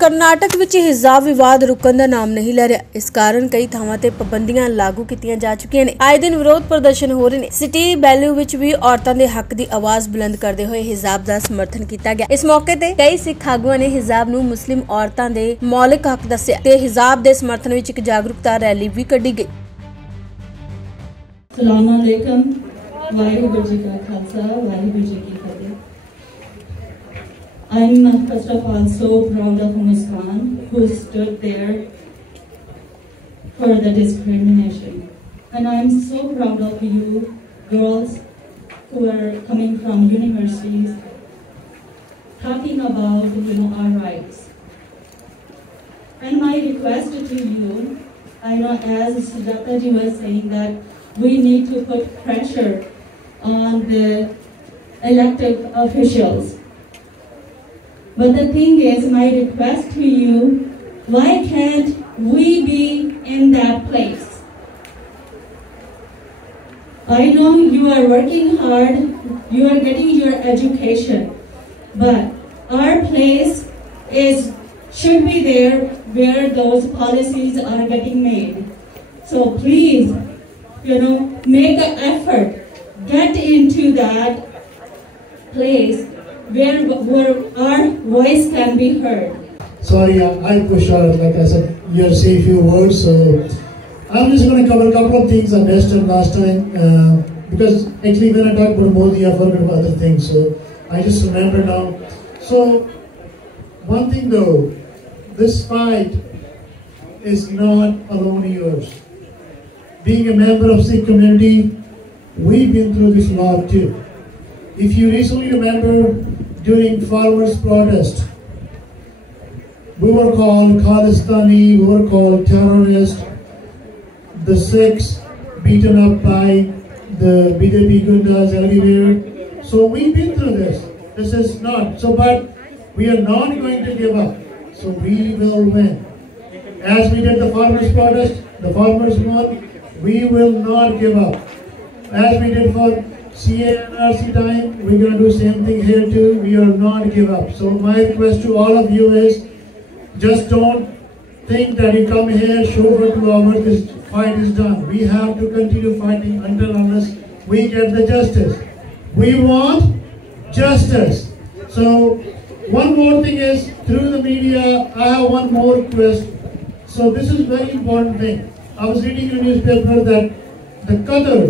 ਕਰਨਾਟਕ ਵਿੱਚ ਹਿਜਾਬ ਵਿਵਾਦ ਰੁਕਣ ਦਾ ਨਾਮ ਨਹੀਂ ਲੈ ਰਿਹਾ। ਇਸ ਕਾਰਨ ਕਈ ਥਾਵਾਂ ਤੇ ਪਾਬੰਦੀਆਂ ਲਾਗੂ ਕੀਤੀਆਂ ਜਾ ਚੁੱਕੀਆਂ ਨੇ। ਆਏ ਦਿਨ ਵਿਰੋਧ ਪ੍ਰਦਰਸ਼ਨ ਹੋ ਰਹੇ ਨੇ। ਸਿਟੀ ਬੈਲੂ ਵਿੱਚ ਵੀ ਔਰਤਾਂ ਦੇ ਹੱਕ ਦੀ ਆਵਾਜ਼ ਬੁਲੰਦ ਕਰਦੇ ਹੋਏ ਹਿਜਾਬ ਦਾ ਸਮਰਥਨ ਕੀਤਾ ਗਿਆ। ਇਸ ਮੌਕੇ ਤੇ ਕਈ ਸਿੱਖ ਆਗੂਆਂ ਨੇ ਹਿਜਾਬ ਨੂੰ ਮੁਸਲਿਮ ਔਰਤਾਂ ਦੇ ਮੌਲਿਕ ਹੱਕ ਦੱਸਿਆ ਤੇ ਹਿਜਾਬ ਦੇ ਸਮਰਥਨ ਵਿੱਚ ਇੱਕ ਜਾਗਰੂਕਤਾ ਰੈਲੀ ਵੀ ਕੱਢੀ ਗਈ। अस्सलाम वालेकुम, वाहिगुरू जी का खालसा, वाहिगुरू जी की फतेह। I'm first of all so proud of Muskan who stood there for the discrimination, and I'm so proud of you girls who are coming from universities talking about our rights. And my request to you, I know as Sujata ji was saying that we need to put pressure on the elected officials. But the thing is, my request to you, why can't we be in that place? I know you are working hard, you are getting your education, but our place should be there where those policies are getting made. So please, make an effort, get into that place where our voice can be heard. Sorry, I pushed out, like I said, you have to say a few words, so I'm just going to cover a couple of things I missed last time, because actually when I talked about Modi, I forgot about other things, so I just remember now. So, one thing though, this fight is not alone yours. Being a member of Sikh community, we've been through this a lot too. If you recently remember, during farmers' protest, we were called Khalistani, we were called terrorists, the Sikhs beaten up by the BJP gundas everywhere. So we've been through this. This is not, but we are not going to give up. So we will win. As we did the farmers' protest, the farmers won. We will not give up. As we did for CA and RC time, we're going to do the same thing here too. We will not give up. So my request to all of you is, just don't think that you come here, show for 2 hours, this fight is done. We have to continue fighting unless we get the justice. We want justice. So one more thing is, through the media, I have one more request. So this is very important thing. I was reading in a newspaper that the Qatar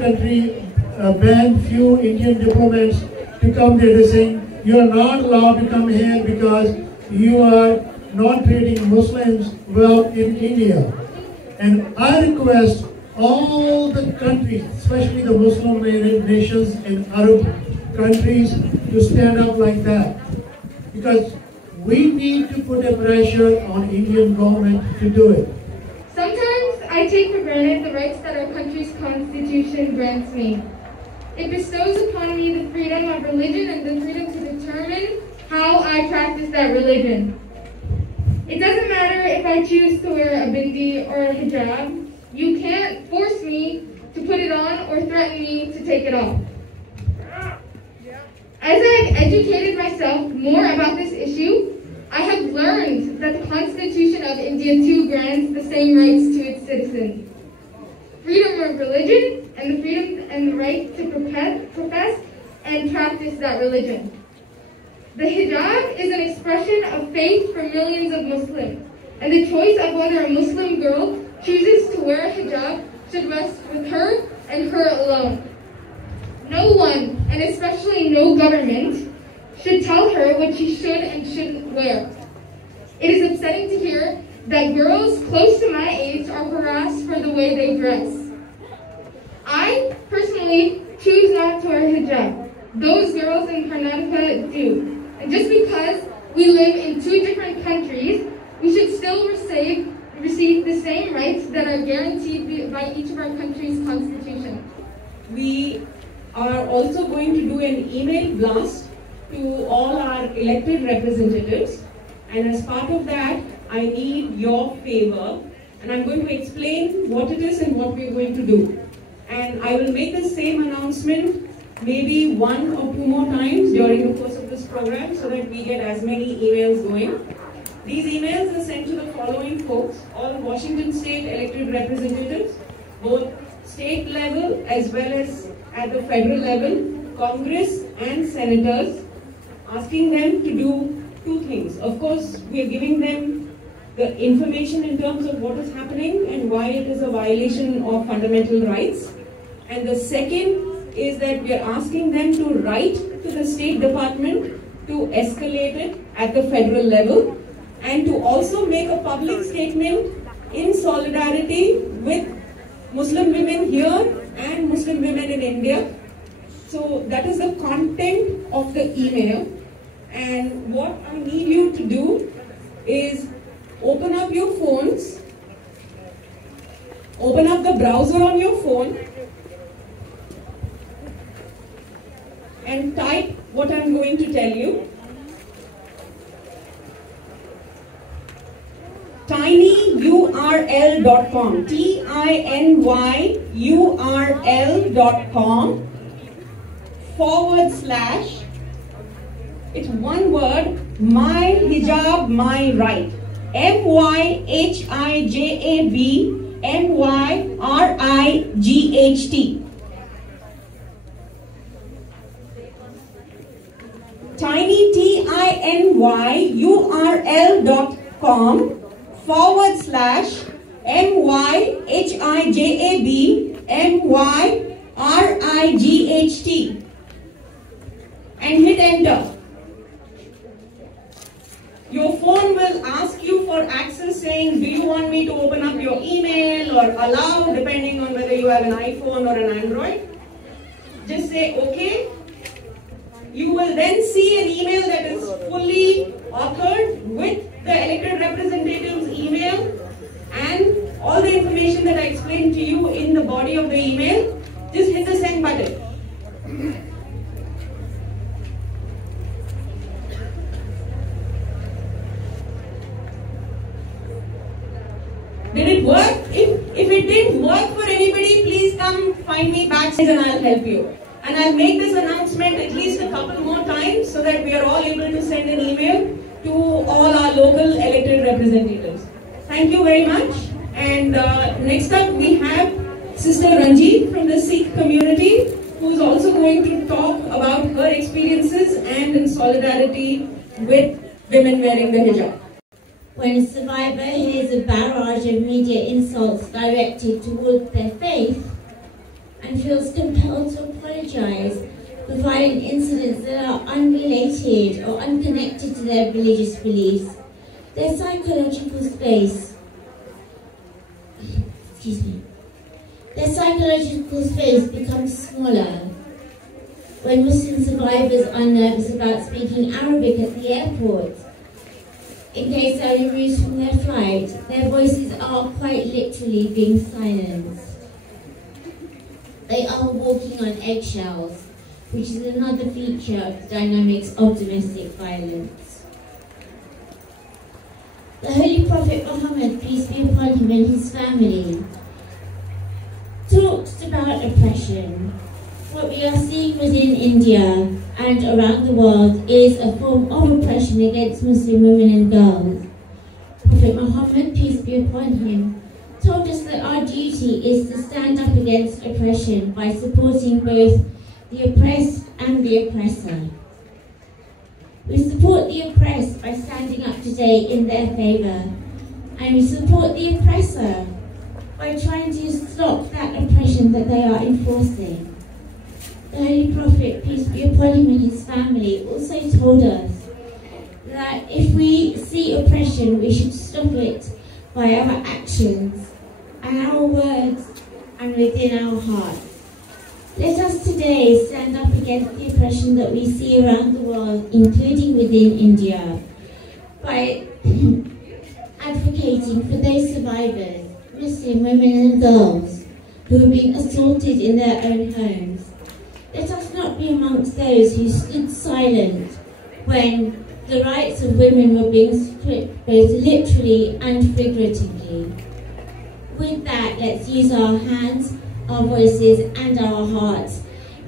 country banned few Indian diplomats to come there. They're saying you are not allowed to come here because you are not treating Muslims well in India. And I request all the countries, especially the Muslim nations and Arab countries, to stand up like that, because we need to put a pressure on Indian government to do it. Sometimes I take for granted the rights that our country's constitution grants me. It bestows upon me the freedom of religion and the freedom to determine how I practice that religion. It doesn't matter if I choose to wear a bindi or a hijab. You can't force me to put it on or threaten me to take it off. As I've educated myself more about this issue, I have learned that the Constitution of India too grants the same rights to its citizens. Freedom of religion and the freedom and the right to profess and practice that religion. The hijab is an expression of faith for millions of Muslims, and the choice of whether a Muslim girl chooses to wear a hijab should rest with her and her alone. No one, and especially no government, should tell her what she should and shouldn't wear. It is upsetting to hear that girls close to my age are harassed for the way they dress. I personally choose not to wear hijab. Those girls in Karnataka do. And just because we live in 2 different countries, we should still receive the same rights that are guaranteed by each of our country's constitution. We are also going to do an email blast to all our elected representatives, and as part of that I need your favor, and I'm going to explain what it is and what we're going to do, and I will make the same announcement maybe 1 or 2 more times during the course of this program so that we get as many emails going. These emails are sent to the following folks, all Washington State elected representatives, both state level as well as at the federal level, Congress and senators, asking them to do two things. Of course, we are giving them the information in terms of what is happening and why it is a violation of fundamental rights. And the second is that we are asking them to write to the State Department to escalate it at the federal level and to also make a public statement in solidarity with Muslim women here and Muslim women in India. So that is the content of the email. And what I need you to do is open up your phones, open up the browser on your phone and type what I'm going to tell you. tinyurl.com, tinyurl.com / it's one word, my hijab, my right. MYHIJAB tinyurl.com / MYHIJAB and hit enter. Your phone will ask you for access saying, do you want me to open up your email or allow, depending on whether you have an iPhone or an Android. Just say okay. You will then see an email that is fully authored with the elected representative's email and all the information that I explained to you in the body of the email. Just hit the send button. Did it work? If it didn't work for anybody, please come find me backstage and I'll help you. And I'll make this announcement at least a couple more times so that we are all able to send an email to all our local elected representatives. Thank you very much. And next up we have Sister Ranjit from the Sikh community, who is also going to talk about her experiences and in solidarity with women wearing the hijab. When a survivor hears a barrage of media insults directed towards their faith and feels compelled to apologize for violent incidents that are unrelated or unconnected to their religious beliefs, their psychological space becomes smaller. When Muslim survivors are nervous about speaking Arabic at the airport, in case they are removed from their flight, their voices are quite literally being silenced. They are walking on eggshells, which is another feature of the dynamics of domestic violence. The Holy Prophet Muhammad, peace be upon him, and his family talked about oppression. What we are seeing within India and around the world is a form of oppression against Muslim women and girls. Prophet Muhammad, peace be upon him, told us that our duty is to stand up against oppression by supporting both the oppressed and the oppressor. We support the oppressed by standing up today in their favour, and we support the oppressor by trying to stop that oppression that they are enforcing. The Holy Prophet, peace be upon him, and his family also told us that if we see oppression, we should stop it by our actions and our words and within our hearts. Let us today stand up against the oppression that we see around the world, including within India, by advocating for those survivors, Muslim women and girls, who have been assaulted in their own homes. Let us not be amongst those who stood silent when the rights of women were being stripped both literally and figuratively. With that, let's use our hands, our voices and our hearts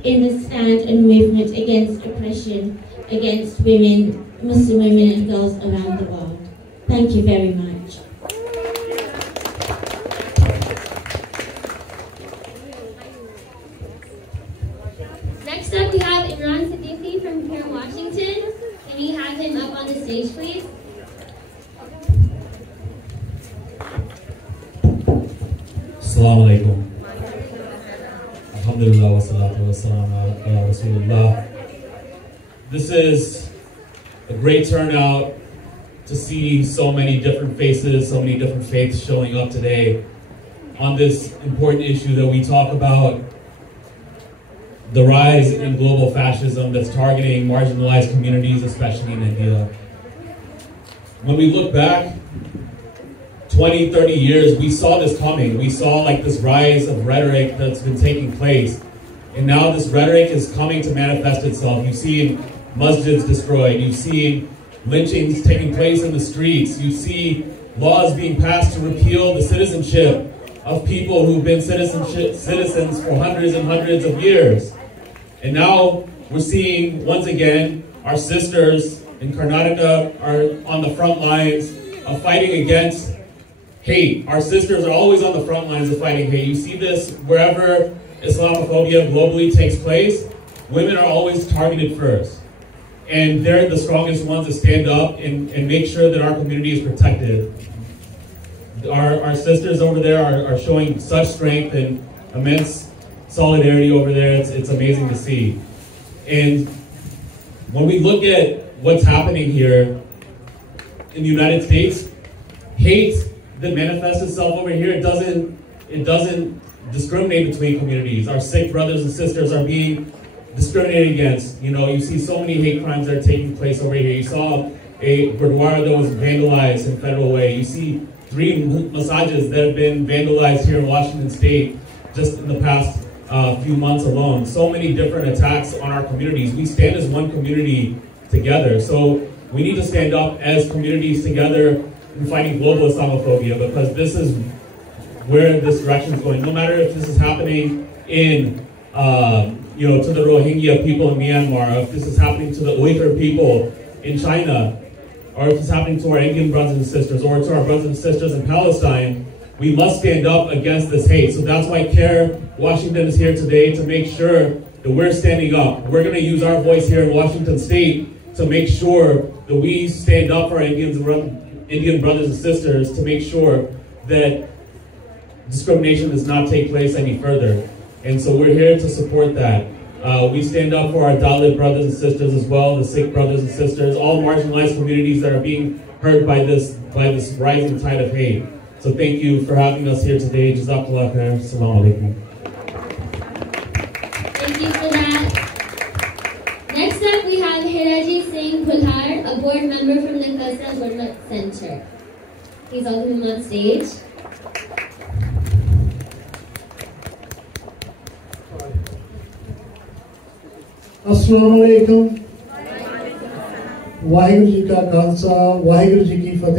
in the stand and movement against oppression against women, Muslim women and girls around the world. Thank you very much. Next up, we have Imran Siddiqui from here in Washington. Can we have him up on the stage, please? Assalamu alaikum. Alhamdulillah wa salatu wa salam ala Rasulullah. This is a great turnout to see so many different faces, so many different faiths showing up today on this important issue that we talk about, the rise in global fascism that's targeting marginalized communities, especially in India. When we look back 20, 30 years, we saw this coming. We saw like this rise of rhetoric that's been taking place. And now this rhetoric is coming to manifest itself. You've seen masjids destroyed. You've seen lynchings taking place in the streets. You see laws being passed to repeal the citizenship of people who've been citizens for hundreds and hundreds of years. And now we're seeing, once again, our sisters in Karnataka are on the front lines of fighting against hate. Our sisters are always on the front lines of fighting hate. You see this wherever Islamophobia globally takes place. Women are always targeted first. And they're the strongest ones to stand up and make sure that our community is protected. Our sisters over there are showing such strength and immense solidarity over there. It's amazing to see. And when we look at what's happening here in the United States, hate that manifests itself over here, it doesn't discriminate between communities. Our Sikh brothers and sisters are being discriminated against. You know, you see so many hate crimes that are taking place over here. You saw a Gurdwara that was vandalized in Federal Way. You see 3 masajids that have been vandalized here in Washington State just in the past few months alone. So many different attacks on our communities. We stand as one community together. So we need to stand up as communities together in fighting global Islamophobia, because this is where this direction is going. No matter if this is happening in, to the Rohingya people in Myanmar, or if this is happening to the Uyghur people in China, or if it's happening to our Indian brothers and sisters, or to our brothers and sisters in Palestine, we must stand up against this hate. So that's why CARE Washington is here today, to make sure that we're standing up. We're going to use our voice here in Washington State to make sure that we stand up for our Indian brothers and sisters, to make sure that discrimination does not take place any further. And so we're here to support that. We stand up for our Dalit brothers and sisters as well, the Sikh brothers and sisters, all marginalized communities that are being hurt by this rising tide of hate. So thank you for having us here today. Jazakallah khair. Assalamu alaikum. Thank you for that. Next up, we have Hiraji Singh Kulhar, a board member from the Kasra Gurmat Center. Please welcome him on stage. Assalamu alaikum. Waheguru ji ka Khalsa, Waheguru ji ki Fateh.